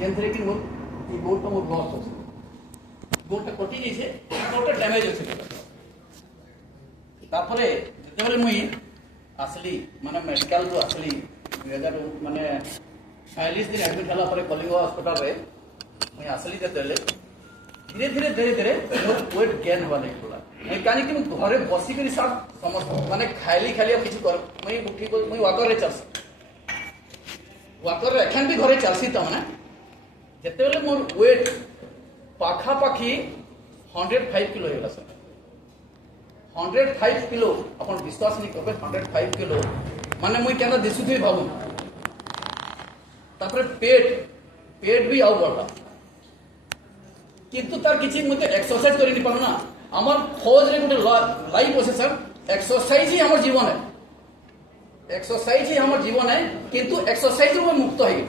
ଯେନ୍ଥିରେ କି ମୋର এই ଗୋଡ଼ଟା ମୋର ଲସ୍ ଅଛି, ଗୋଡ଼ଟା କଟି ଯାଇଛେ, ଗୋଡ଼ଟା ଡ୍ୟାମେଜ୍ ଅଛି। ତାପରେ ଯେତେବେଳେ ମୁଇଁ আসলি মানে মেডিকাল আসলি 2000 মানে 46 দিন এডমিট হলা পরে কলিঙ্গ হসপিটাল মুই আসলি যেতেলে ধীরে ধীরে ধীরে ধীরে মোর ওয়েট গেন হওয়া লাগি পড়া। কানি কি ঘরে বসি করে সব সমস্ত মানে খাইলি খালি কিছু কর মুই উঠি মুই ওয়াকরে চালছি, ওয়াকরে এখন বি ঘরে চালছি। তো মানে যেতেলে মোর ওয়েট পাখাপাখি 105 কিলো হইলা স্যার। 105 কিলো ଆପଣ ବିଶ୍ୱାସ नहीं करबे। 105 किलो माने मुई केना दिसुथि भाबु। तापर पेट भी आउ बड़ा, किंतु तार किछि मते एक्सरसाइज करि नि पारना। हमर फौज रे गुटे लाइफ होसे सर, एक्सरसाइज ही हमर जीवन है, एक्सरसाइज ही हमर जीवन है। किंतु एक्सरसाइज रो मुक्त है,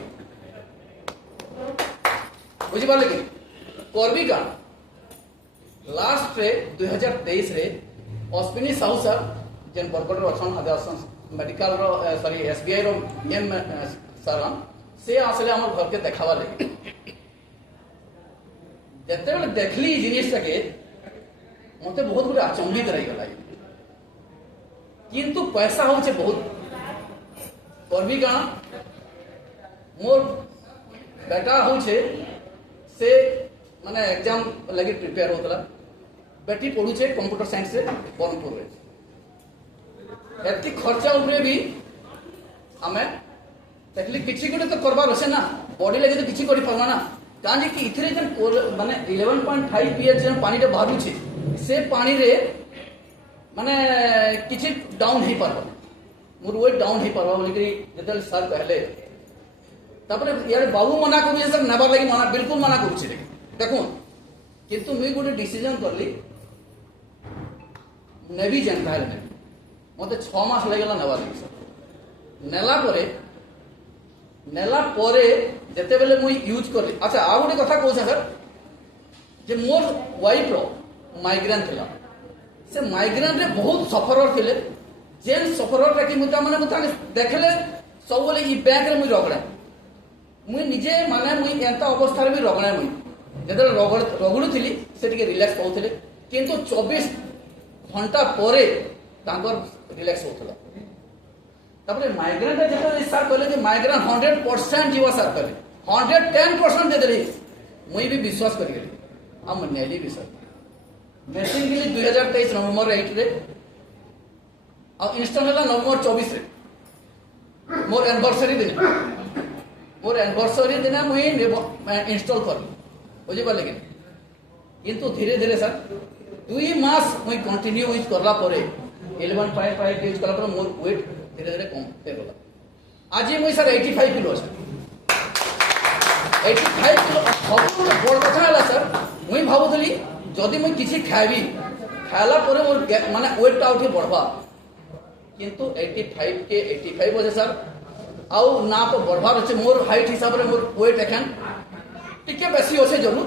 बुझि पाले कि करबी का। लास्ट रे 2023 रे अश्विनी साहू सर जेन बरगढ़ अच्छन आदर्शन मेडिकल सॉरी एसबीआई रो एम सर से आसले हमर घर के देखावा लगे। जते बेले देखली जिनिस के मते बहुत गुटे अचंबित रही गला। किंतु पैसा होचे बहुत करबी का। मोर बेटा होचे से माने एग्जाम लगी प्रिपेयर होतला। बेटी पढ़ुचे कंप्यूटर साइंस से ब्रह्मपुर रे। एति खर्चा उपरे भी हमें देखली किछि गुटे तो करबार होसे ना, बॉडी लगे तो किछि करि परना ना। काजे कि इथरे जन माने 11.5 pH जन पानी रे बारुचे से पानी रे माने किछि डाउन ही परबा, मोर वेट डाउन ही परबा बोली कि जतल सर कहले। तापरे यार बाबू मना करू सर नबार लगी मना बिल्कुल मना करू छी। देखो किंतु मुई गुटे डिसीजन करली नेवी जनता है मत 6 मास लगेगा नेवा लगी सर। नेला परे जेते बेले मुई यूज करली। अच्छा आ गोटे कथा कहूँ सर जे मोर वाइफ रो माइग्रेन थिला, से माइग्रेन रे बहुत सफरर थिले। जेन सफरर रे कि मुता माने मुता देखले सब बोले ई बैंक रे मुई रगड़ा, मुई निजे माने मुई एंता अवस्था रे भी रगड़ा। मुई जेते रगड़ू थिली से टिके रिलैक्स पाउथिले, किंतु 24 घंटा परे तांकर रिलैक्स होतला। तापरे माइग्रेन रे जेते रिसर्च करले कि माइग्रेन 100% जीवा सर करे 110% दे देली। मुई भी विश्वास करि गेली, हम नेली भी सर मेसिन गेली 2023 नवंबर 8 रे और इंस्टॉल होला नवंबर 24 रे। मोर एनिवर्सरी दिन मुई इंस्टॉल करली, बुझी पाले कि। किंतु धीरे धीरे सर 2 मास मुई कंटिन्यू यूज करला परे 11.5 यूज करला परे मोर वेट धीरे धीरे कम हे गला। आज मुई सर 85 किलो सर, 85 किलो। सब बड़ कथा हला सर मुई भाबुथली जदि मुई किछि खाइबी खाला परे मोर माने वेट आउट बढ़बा। किंतु 85 बजे सर आउ ना तो बढ़बार अछि। मोर हाइट हिसाब रे मोर वेट एखन टिके बेसी होसे जरूर,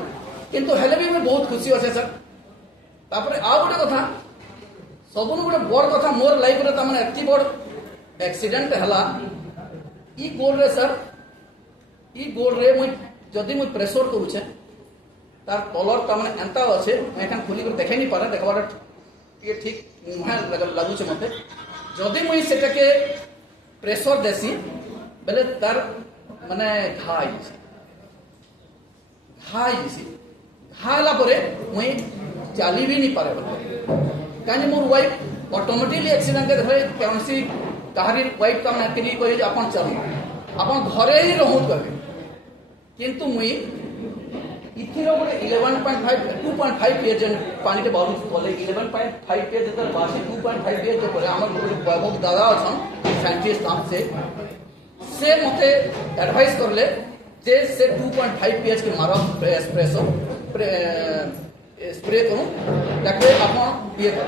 किंतु हेले भी मैं बहुत खुशी होसे सर। तापरे आ गोटे कथा सबनु गोटे बड़ कथा मोर लाइफ रे त माने एति बड़ एक्सीडेंट हला ई गोल रे सर। ई गोल रे मुई जदि मुई प्रेशर करूछे तार कलर त माने एंता अछि एखन खुली कर देखै नि पारे। देखबार ये ठीक मुहा लागु छे मते। जदि मुई सेटा के प्रेशर देसी बेले तार माने घाई घाला परे मुई चाली भी नहीं पारे। कहीं मोर वाइफ ऑटोमेटिकली एक्सीडेंट देखे कौनसी कहारी वाइफ का मैं कह अपन चलू अपन घरे ही रहूँ कहे। किंतु मुई इथिर गोटे 2.5 pH पानी के बाहर कले 11.5 pH जो बासी 2.5 pH जो करे आम वैभव दादा अच्छन साइंटिस्ट नाम से मते एडवाइस करले जे से 2.5 pH के मारो स्प्रे करूँ ताके अपन ये कर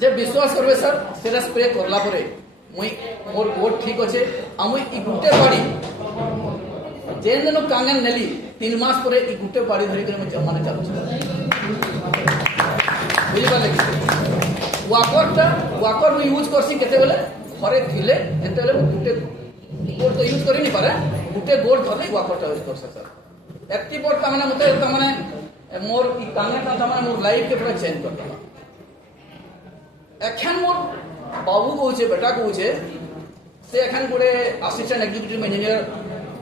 जे विश्वास करबे सर से स्प्रे करला परे मुई मोर गोड ठीक अच्छे। मुई इ गुटे बाड़ी जेन दिन कांगन नेली 3 मास परे इ गुटे बाड़ी धरि कर मैं माने चालू बुझी पाले। वाकर मुई यूज करसी केते बेले घरे थिले एते बेले गुटे गोड तो यूज करि नि पारे। গুটে গোড় ধরে ওয়াকআউট ইউজ করছে স্যার এত বড় তার মতে তার মোর ই কামনা তার মোর লাইফ কে পুরা চেঞ্জ করে দেলা এখন মোর বাবু কହୁছে বেটা কହୁছে সে এখন গোটে আসিস্ট্যান্ট এক্সিকিউটিভ ইঞ্জিনিয়ার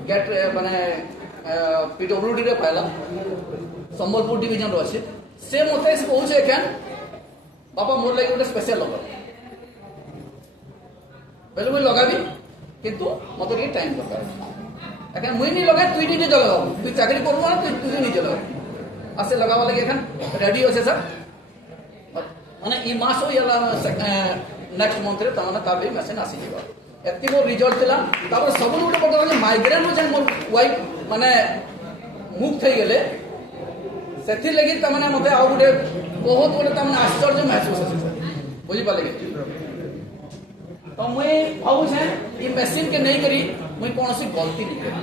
গেট মানে পিডব্লিউডি রে পাইলা সম্বলপুর ডিভিजन रो আছে সে মতে কହୁছে এখন বাবা মোর লাগি গোটে স্পেশাল লগা বেলে মুই লগাবি কিন্তু মতো টিকে টাইম দরকার এখন মুই নি লগাই তুই নিজে লগাও তুই চাকরি করবো না তুই নিজে লগাও আসে লগাবা লাগে এখন রেডি আছে স্যার মানে এই মাস হইলা নেক্সট মন্থরে তার তার भी মেসেজ আসিଯିବ এত মোর রিজল্ট ଥିଲା তারপরে সবু গোটে বড় কথা মাইগ্রেন যে মোর ওয়াইফ মানে মুক্ত হয়ে গেলে ସେଥିର ଲାଗି ତାମାନେ ମତେ ଆଉ ଗୋଟେ ବହୁତ ଗୋଟେ ତାମାନେ ଆଶ୍ଚର୍ଯ୍ୟ ମହସୁସ ଅଛି ସାର୍ ବୁଝିପାରିଲେ କି ତ ମୁଇଁ ଭାବୁଛେ ଇ ମେସିନ୍ କେ ନେଇକରି ମୁଇଁ କୌଣସି ଗଲତି ନାଇଁ କরি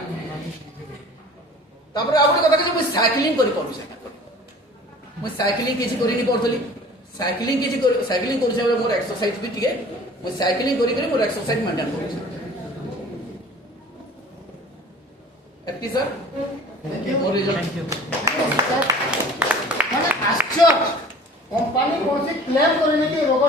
ତାପରେ ଆଉ ଗୋଟେ କଥା କି ମୁଇଁ ସାଇକ୍ଲିଂ କରି ପାରୁଛେ ମୁଇଁ ସାଇକ୍ଲିଂ କିଛି କରିନି ପାରୁଥିଲି ସାଇକ୍ଲିଂ କରୁଛେ ବେଳେ ମୋର ଏକ୍ସରସାଇଜ ବି ଟିକେ ମୁଇଁ ସାଇକ୍ଲିଂ କରିକରି ମୋର ଏକ୍ସରସାଇଜ ମେଣ୍ଟେନ୍ କରୁଛେ ଏତିକି ସାର୍ ମୋର ରିଜଲ୍ଟ মানে আশ্চর্য কোম্পানি কোনসি ক্লেম করেনি কি রোবট